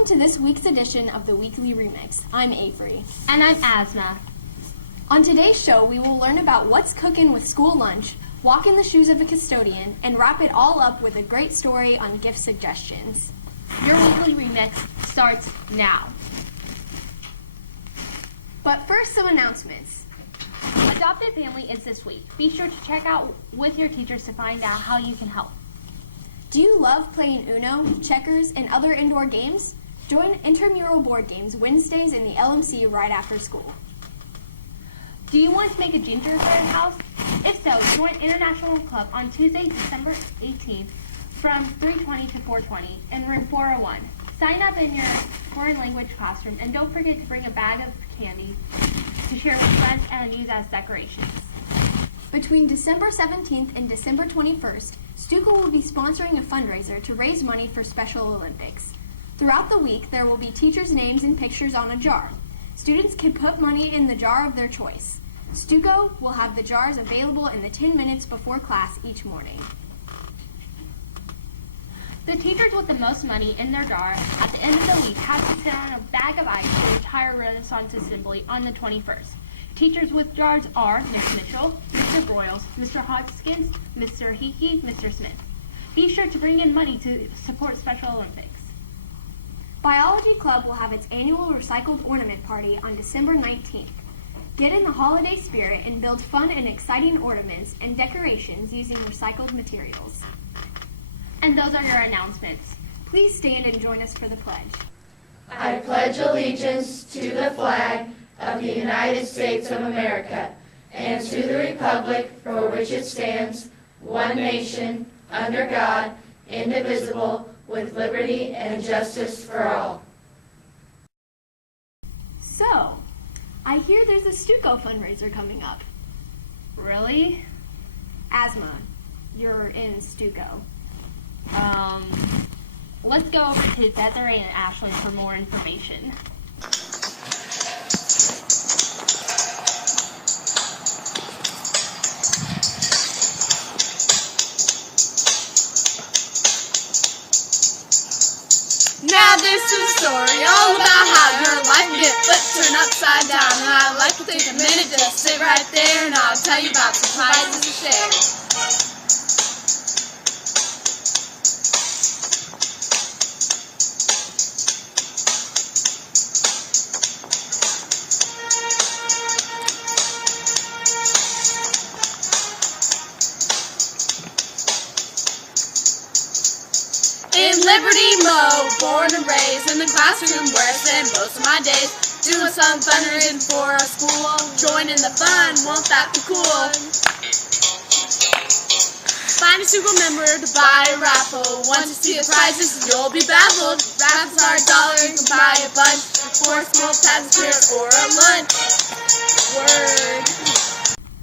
Welcome to this week's edition of the Weekly Remix. I'm Avery. And I'm Asma. On today's show, we will learn about what's cooking with school lunch, walk in the shoes of a custodian, and wrap it all up with a great story on gift suggestions. Your Weekly Remix starts now. But first, some announcements. Adopted Family is this week. Be sure to check out with your teachers to find out how you can help. Do you love playing Uno, checkers, and other indoor games? Join intramural board games Wednesdays in the LMC right after school. Do you want to make a gingerbread house? If so, join International Club on Tuesday, December 18th from 3:20 to 4:20 in room 401. Sign up in your foreign language classroom and don't forget to bring a bag of candy to share with friends and use as decorations. Between December 17th and December 21st, Stuco will be sponsoring a fundraiser to raise money for Special Olympics. Throughout the week, there will be teachers' names and pictures on a jar. Students can put money in the jar of their choice. Stuco will have the jars available in the 10 minutes before class each morning. The teachers with the most money in their jar at the end of the week have to sit on a bag of ice for the entire Renaissance Assembly on the 21st. Teachers with jars are Ms. Mitchell, Mr. Broyles, Mr. Hodgkins, Mr. Hickey, Mr. Smith. Be sure to bring in money to support Special Olympics. Biology Club will have its annual recycled ornament party on December 19th. Get in the holiday spirit and build fun and exciting ornaments and decorations using recycled materials. And those are your announcements. Please stand and join us for the pledge. I pledge allegiance to the flag of the United States of America and to the republic for which it stands, one nation, under God, indivisible, with liberty and justice for all. So, I hear there's a Stuco fundraiser coming up. Really? Asma, you're in Stuco. Let's go over to Desiree and Ashley for more information. Now this is a story all about how your life can get flipped, turned upside down. And I'd like to take a minute, just sit right there, and I'll tell you about surprises to share. In Liberty Mo, born and raised in the classroom where I spend most of my days, doing some fundraising for our school, joining the fun, won't that be cool? Find a Stuco member to buy a raffle. Once you see the prizes, you'll be baffled. Raffles are $1, you can buy a bunch for school passengers or a lunch. Word.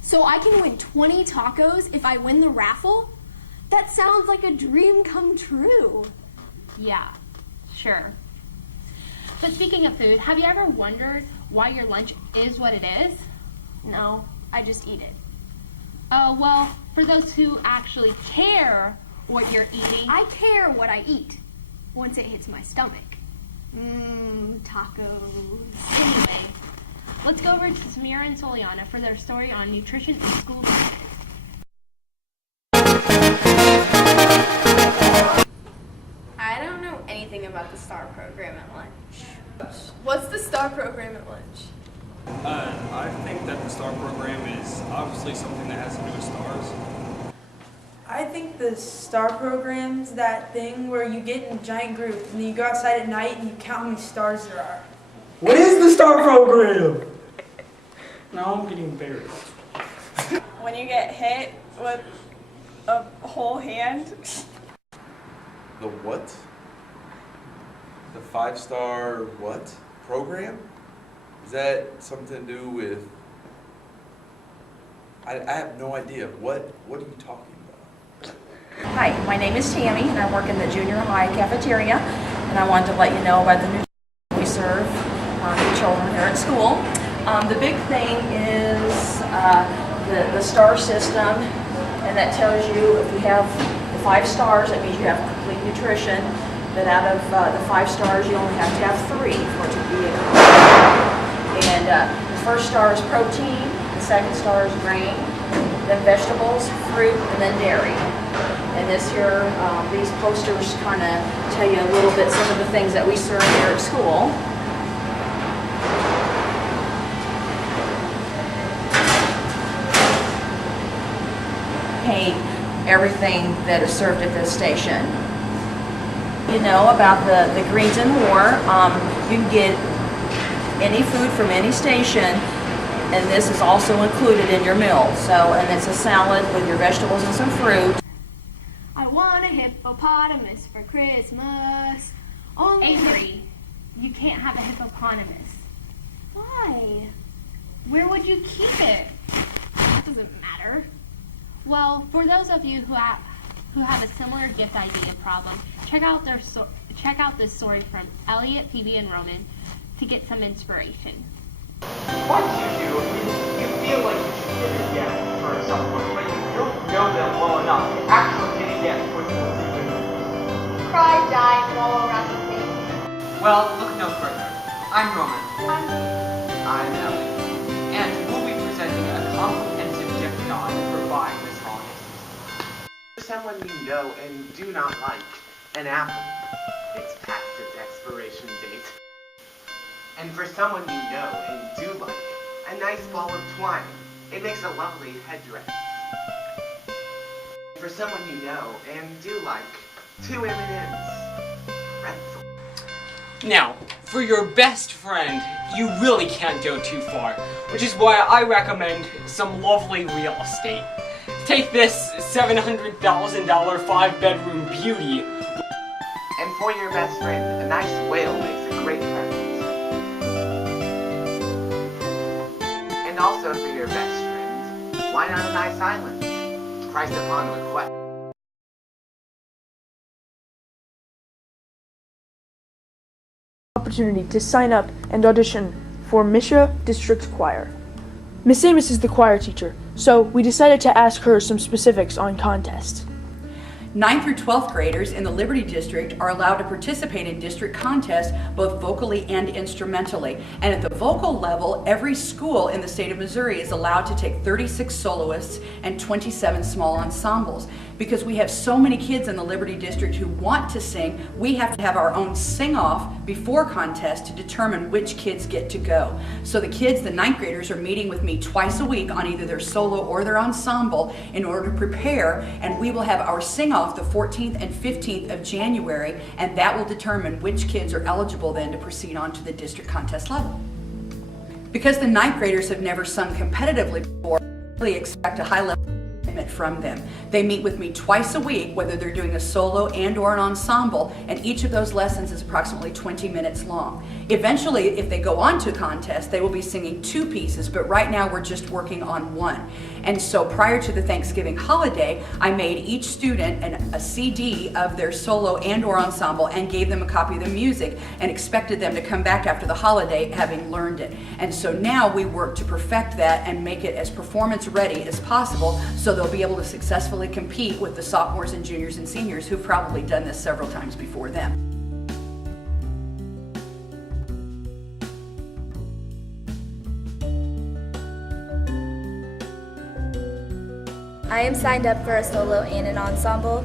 So I can win 20 tacos if I win the raffle? That sounds like a dream come true. Yeah, sure. But speaking of food, have you ever wondered why your lunch is what it is? No, I just eat it. Oh, well, for those who actually care what you're eating, I care what I eat once it hits my stomach. Tacos. Anyway, let's go over to Samira and Soliana for their story on nutrition and school diet. I don't know anything about the STAR program at lunch. What's the STAR program at lunch? I think that the STAR program is obviously something that has to do with stars. I think the STAR program's that thing where you get in a giant group and then you go outside at night and you count how many stars there are. What is the STAR program? Now I'm getting embarrassed. When you get hit with a whole hand. The what? The 5-star what program? Is that something to do with? I have no idea. What are you talking about? Hi, my name is Tammy and I work in the junior high cafeteria, and I wanted to let you know about the nutrition we serve the children here at school. The big thing is the STAR system, and that tells you if you have the 5 stars, that means you have complete nutrition. that out of the 5 stars, you only have to have 3 for it to be a complete. And the first star is protein, the second star is grain, then vegetables, fruit, and then dairy. And this here, these posters kind of tell you a little bit some of the things that we serve here at school. Paint everything that is served at this station. You know about the greens and more. You can get any food from any station, and this is also included in your meal. So, and it's a salad with your vegetables and some fruit. I want a hippopotamus for Christmas. Only Avery, you can't have a hippopotamus. Why? Where would you keep it? That doesn't matter. Well, for those of you who have a similar gift idea problem, check out this story from Elliot, Phoebe, and Ronan to get some inspiration. Once you do, you feel like you should get a gift for someone, but you don't know them well enough to actually get a gift for them. Cry, die, and wallow around the thing. Well, look no further. I'm Roman. I'm Ellie. And we'll be presenting a comprehensive gift guide for buying this holiday season. For someone you know and do not like, an apple. It's past its expiration date. And for someone you know and do like, a nice ball of twine. It makes a lovely headdress. For someone you know and do like, 2 M&Ms. Pretzel. Now, for your best friend, you really can't go too far, which is why I recommend some lovely real estate. Take this $700,000 5-bedroom beauty. And for your best friend, a nice whale makes a great present. And also for your best friend, why not a nice island? Price upon request. Opportunity to sign up and audition for Misha District Choir. Miss Amos is the choir teacher, so we decided to ask her some specifics on contest. 9th through 12th graders in the Liberty District are allowed to participate in district contests both vocally and instrumentally. And at the vocal level, every school in the state of Missouri is allowed to take 36 soloists and 27 small ensembles. Because we have so many kids in the Liberty District who want to sing, we have to have our own sing-off before contest to determine which kids get to go. So the kids, the 9th graders, are meeting with me twice a week on either their solo or their ensemble in order to prepare, and we will have our sing-off the 14th and 15th of January, and that will determine which kids are eligible then to proceed on to the district contest level. Because the 9th graders have never sung competitively before, I really expect a high level from them. They meet with me twice a week, whether they're doing a solo and or an ensemble, and each of those lessons is approximately 20 minutes long. Eventually, if they go on to a contest, they will be singing 2 pieces, but right now we're just working on 1. And so prior to the Thanksgiving holiday, I made each student a CD of their solo and or ensemble and gave them a copy of the music and expected them to come back after the holiday having learned it. And so now we work to perfect that and make it as performance ready as possible so they'll be able to successfully compete with the sophomores and juniors and seniors who've probably done this several times before them. I am signed up for a solo and an ensemble.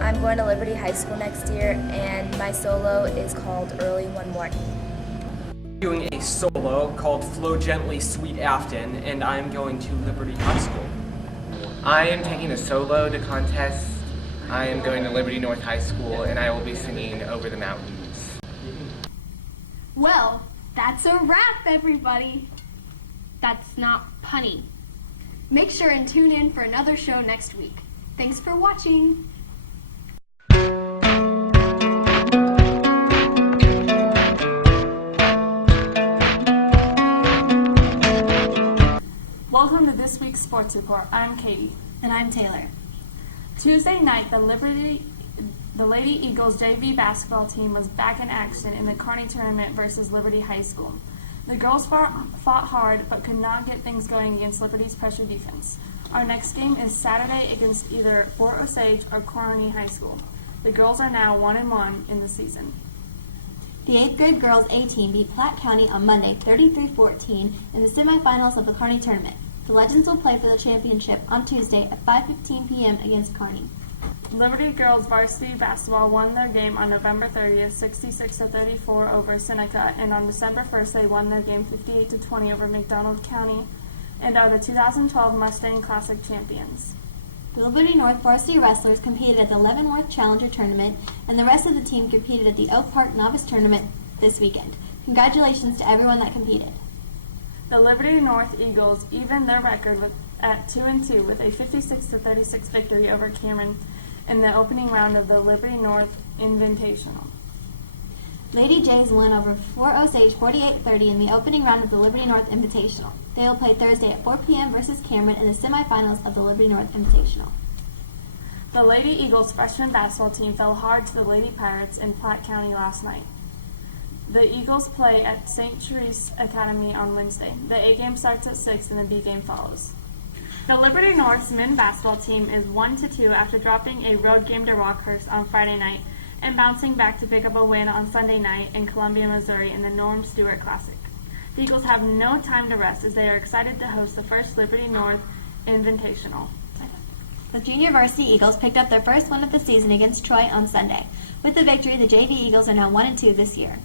I'm going to Liberty High School next year, and my solo is called Early One Morning. Doing a solo called Flow Gently, Sweet Afton, and I'm going to Liberty High School. I am taking a solo to contest. I am going to Liberty North High School, and I will be singing Over the Mountains. Well, that's a wrap, everybody. That's not punny. Make sure and tune in for another show next week. Thanks for watching. Welcome to this week's Sports Report. I'm Katie. And I'm Taylor. Tuesday night, the Lady Eagles JV basketball team was back in action in the Kearney tournament versus Liberty High School. The girls fought hard but could not get things going against Liberty's pressure defense. Our next game is Saturday against either Fort Osage or Kearney High School. The girls are now 1-1 in the season. The 8th grade girls A team beat Platte County on Monday 33-14 in the semifinals of the Kearney tournament. The Legends will play for the championship on Tuesday at 5:15 p.m. against Kearney. Liberty girls varsity basketball won their game on November 30th, 66-34 over Seneca, and on December 1st they won their game 58-20 over McDonald County, and are the 2012 Mustang Classic champions. The Liberty North varsity wrestlers competed at the Leavenworth Challenger Tournament, and the rest of the team competed at the Oak Park Novice Tournament this weekend. Congratulations to everyone that competed. The Liberty North Eagles evened their record at 2-2 with a 56-36 victory over Cameron in the opening round of the Liberty North Invitational. Lady Jays won over Fort Osage 48-30 in the opening round of the Liberty North Invitational. They will play Thursday at 4 p.m. versus Cameron in the semifinals of the Liberty North Invitational. The Lady Eagles freshman basketball team fell hard to the Lady Pirates in Platte County last night. The Eagles play at St. Therese Academy on Wednesday. The A game starts at 6 and the B game follows. The Liberty North's men's basketball team is 1-2 after dropping a road game to Rockhurst on Friday night and bouncing back to pick up a win on Sunday night in Columbia, Missouri in the Norm Stewart Classic. The Eagles have no time to rest as they are excited to host the first Liberty North Invitational. The junior varsity Eagles picked up their first win of the season against Troy on Sunday. With the victory, the JV Eagles are now 1-2 this year.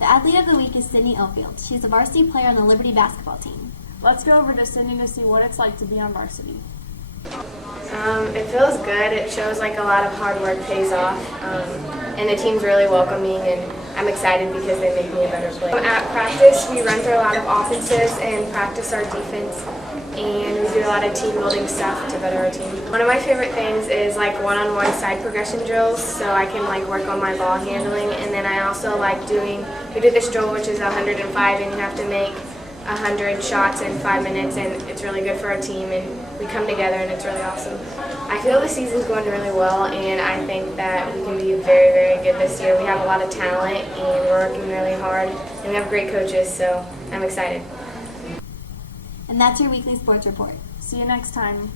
The athlete of the week is Sydney Oldfield. She's a varsity player on the Liberty basketball team. Let's go over to Sydney to see what it's like to be on varsity. It feels good. It shows like a lot of hard work pays off, and the team's really welcoming, and I'm excited because they make me a better player. At practice, we run through a lot of offenses and practice our defense, and we do a lot of team building stuff to better our team. One of my favorite things is like one-on-one side progression drills, so I can like work on my ball handling, and then I also like we do this drill which is 105, and you have to make 100 shots in 5 minutes, and it's really good for our team, and we come together and it's really awesome. I feel the season's going really well, and I think that we can be very, very good this year. We have a lot of talent and we're working really hard, and we have great coaches, so I'm excited. And that's your weekly sports report. See you next time.